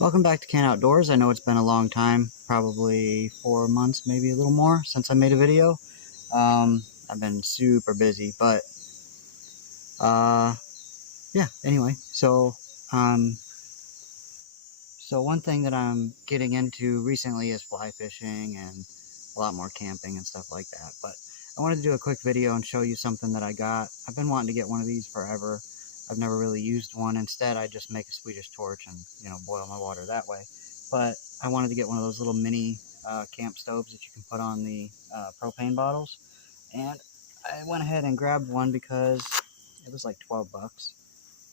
Welcome back to Can Outdoors. I know it's been a long time, probably 4 months, maybe a little more since I made a video. I've been super busy, but yeah, anyway, so one thing that I'm getting into recently is fly fishing and a lot more camping and stuff like that. But I wanted to do a quick video and show you something that I got. I've been wanting to get one of these forever. I've never really used one. Instead, I just make a Swedish torch and, boil my water that way. But I wanted to get one of those little mini camp stoves that you can put on the propane bottles. And I went ahead and grabbed one because it was like 12 bucks.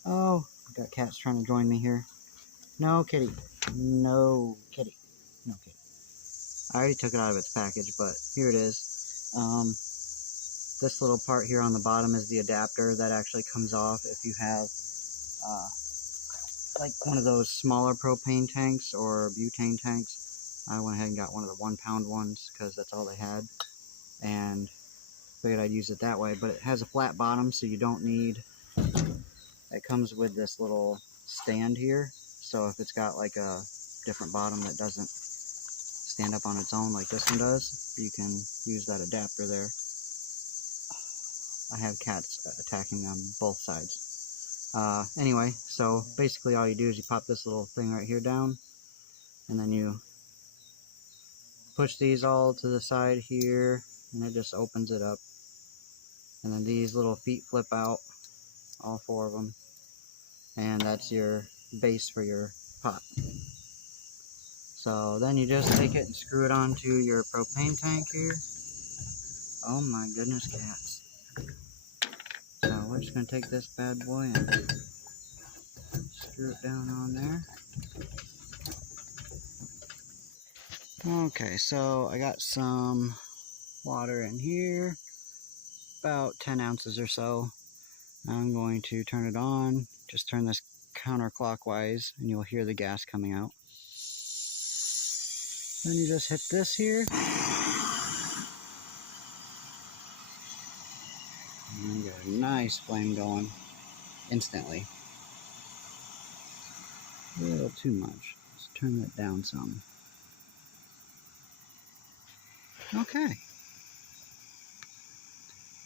Oh, I've got cats trying to join me here. No, kitty. No, kitty. No, kitty. I already took it out of its package, but here it is. This little part here on the bottom is the adapter that actually comes off if you have like one of those smaller propane tanks or butane tanks. I went ahead and got one of the 1 pound ones because that's all they had, and figured I'd use it that way. But it has a flat bottom, so you don't need, it comes with this little stand here, so if it's got like a different bottom that doesn't stand up on its own like this one does, you can use that adapter there. I have cats attacking on both sides. Anyway, so basically all you do is you pop this little thing right here down, and then you push these all to the side here, and it just opens it up. And then these little feet flip out, all 4 of them, and that's your base for your pot. So then you just take it and screw it onto your propane tank here. Oh my goodness, cats. So we're just going to take this bad boy and screw it down on there. Okay, so I got some water in here, about 10 ounces or so. I'm going to turn it on. Just turn this counterclockwise and you'll hear the gas coming out. Then you just hit this here. And you get a nice flame going instantly. A little too much. Let's turn that down some. Okay.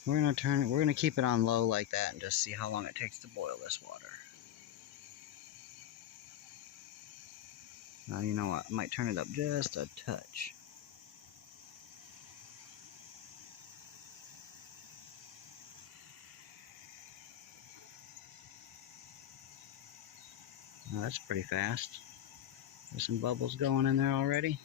We're gonna keep it on low like that and just see how long it takes to boil this water. Now, you know what? I might turn it up just a touch. Now, that's pretty fast. There's some bubbles going in there already.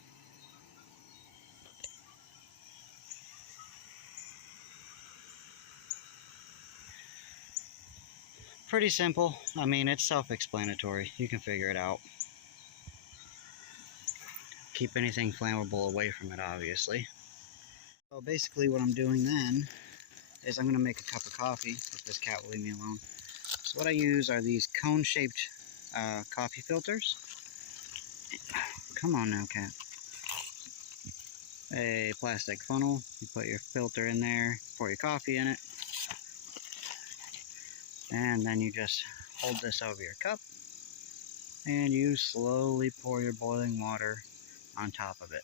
Pretty simple. I mean, it's self-explanatory. You can figure it out. Keep anything flammable away from it, obviously. So basically what I'm doing then is I'm going to make a cup of coffee, if this cat will leave me alone. So what I use are these cone-shaped coffee filters. Come on now, cat. A plastic funnel. You put your filter in there, pour your coffee in it, and then you just hold this over your cup, and you slowly pour your boiling water on top of it.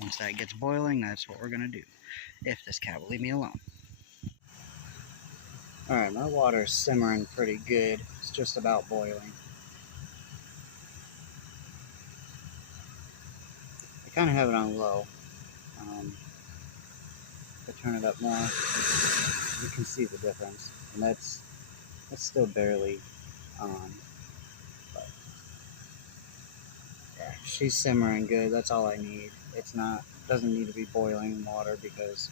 Once that gets boiling, that's what we're going to do, if this cat will leave me alone. Alright, my water's simmering pretty good. It's just about boiling. I kind of have it on low. If I turn it up more, you can see the difference. And that's still barely on. But yeah, she's simmering good. That's all I need. Doesn't need to be boiling water because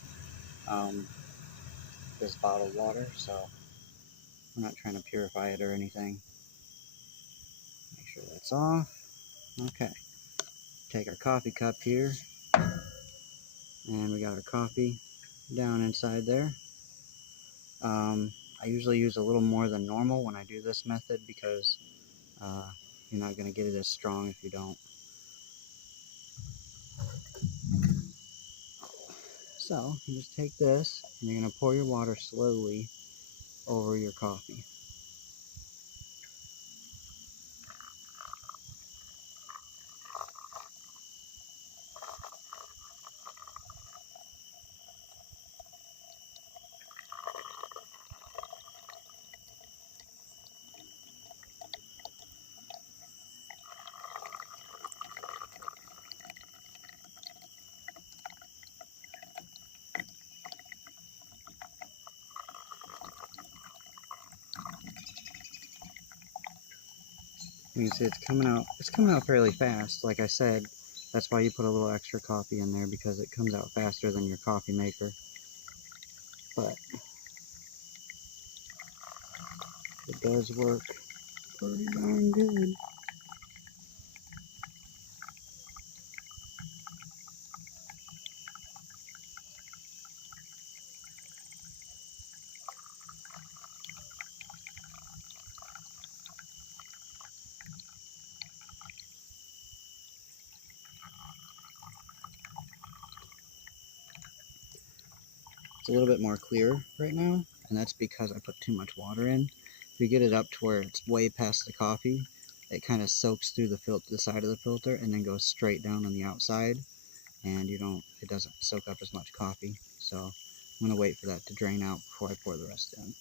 this bottled water, so I'm not trying to purify it or anything. Make sure that's off. Okay. Take our coffee cup here, and we got our coffee down inside there. I usually use a little more than normal when I do this method because you're not going to get it as strong if you don't. So you just take this and you're going to pour your water slowly over your coffee. You can see it's coming out fairly fast. Like I said, that's why you put a little extra coffee in there, because it comes out faster than your coffee maker. But it does work pretty darn good. It's a little bit more clear right now, and that's because I put too much water in. If you get it up to where it's way past the coffee, it kind of soaks through the side of the filter and then goes straight down on the outside, and it doesn't soak up as much coffee. So I'm gonna wait for that to drain out before I pour the rest in.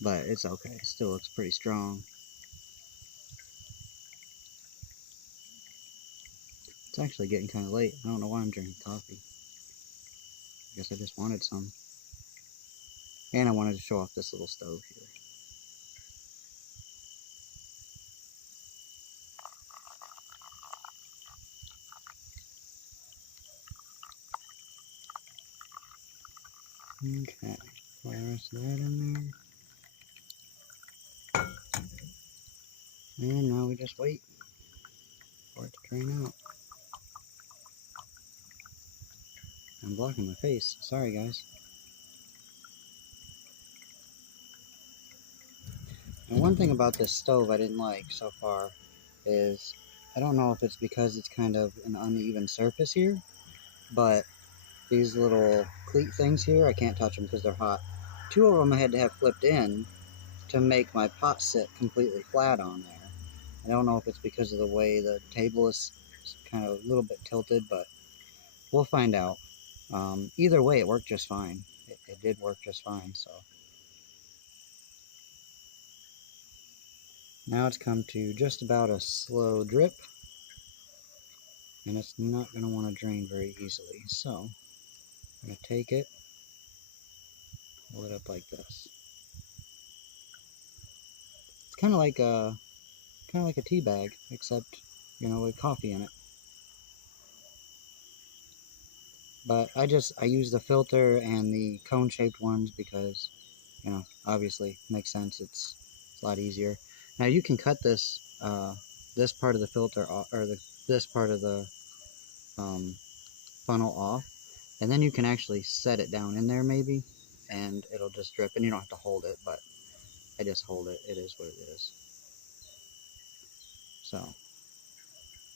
But it's okay, it still looks pretty strong. It's actually getting kind of late. I don't know why I'm drinking coffee. I guess I just wanted some. And I wanted to show off this little stove here. Okay, pour the rest of that in there. And now we just wait for it to drain out. I'm blocking my face. Sorry, guys. And one thing about this stove I didn't like so far is, I don't know if it's because it's kind of an uneven surface here, but these little cleat things here, I can't touch them because they're hot. Two of them I had to have flipped in to make my pot sit completely flat on there. I don't know if it's because of the way the table is kind of a little bit tilted, but we'll find out. Either way, it worked just fine. It did work just fine, so. Now it's come to just about a slow drip, and it's not going to want to drain very easily. So I'm going to take it, pull it up like this. It's kind of like a tea bag, except, with coffee in it. But I use the filter and the cone-shaped ones because, obviously makes sense. It's a lot easier. Now you can cut this this part of the filter off, or this part of the funnel off, and then you can actually set it down in there maybe, and it'll just drip, and you don't have to hold it, but I just hold it. It is what it is. So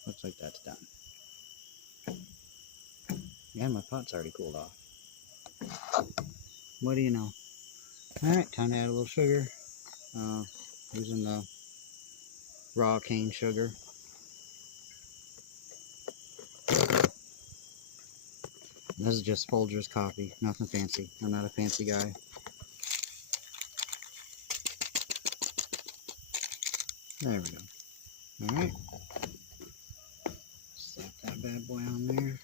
looks like that's done. Yeah, my pot's already cooled off. What do you know? Alright, time to add a little sugar. Using the raw cane sugar. This is just Folgers coffee, nothing fancy. I'm not a fancy guy. There we go. Alright. Slap that bad boy on there.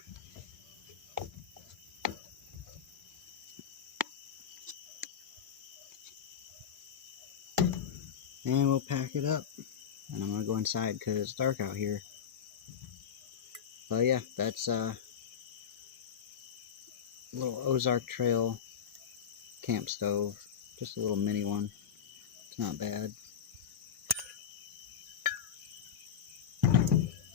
And we'll pack it up. And I'm going to go inside because it's dark out here. But yeah, that's a little Ozark Trail camp stove. Just a little mini one. It's not bad.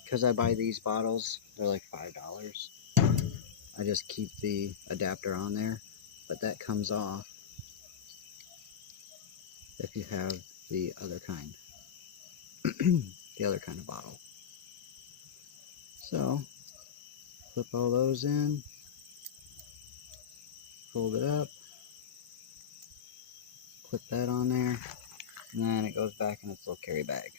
Because I buy these bottles, they're like $5. I just keep the adapter on there, but that comes off if you have the other kind. The other kind of bottle. So, flip all those in, fold it up, clip that on there, and then it goes back in its little carry bag.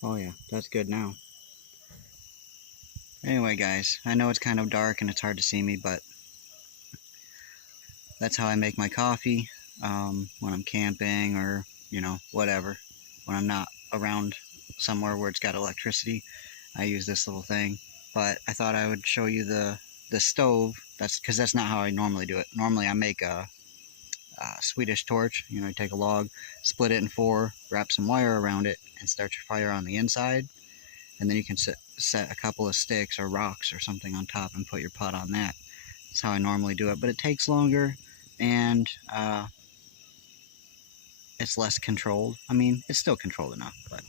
Oh yeah, that's good now. Anyway, guys, I know it's kind of dark and it's hard to see me, but that's how I make my coffee when I'm camping or, whatever. When I'm not around somewhere where it's got electricity, I use this little thing. But I thought I would show you the stove. That's because that's not how I normally do it. Normally I make a Swedish torch. You take a log, split it in four, wrap some wire around it, and start your fire on the inside. And then you can set a couple of sticks or rocks or something on top and put your pot on that. That's how I normally do it, but it takes longer and it's less controlled. I mean, it's still controlled enough, but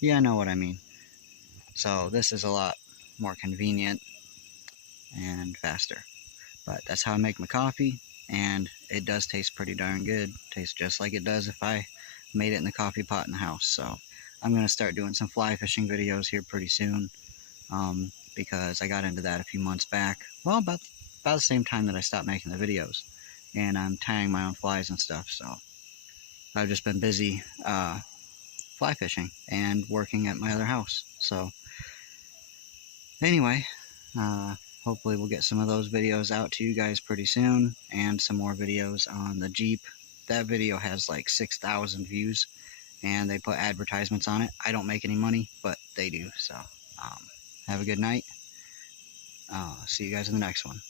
yeah, I know what I mean. So this is a lot more convenient and faster. But that's how I make my coffee, and it does taste pretty darn good. Tastes just like it does if I made it in the coffee pot in the house. So I'm going to start doing some fly fishing videos here pretty soon, because I got into that a few months back. Well, about the same time that I stopped making the videos, and I'm tying my own flies and stuff. So I've just been busy fly fishing and working at my other house. So anyway, hopefully we'll get some of those videos out to you guys pretty soon, and some more videos on the Jeep. That video has like 6,000 views, and they put advertisements on it. I don't make any money, but they do. So have a good night. See you guys in the next one.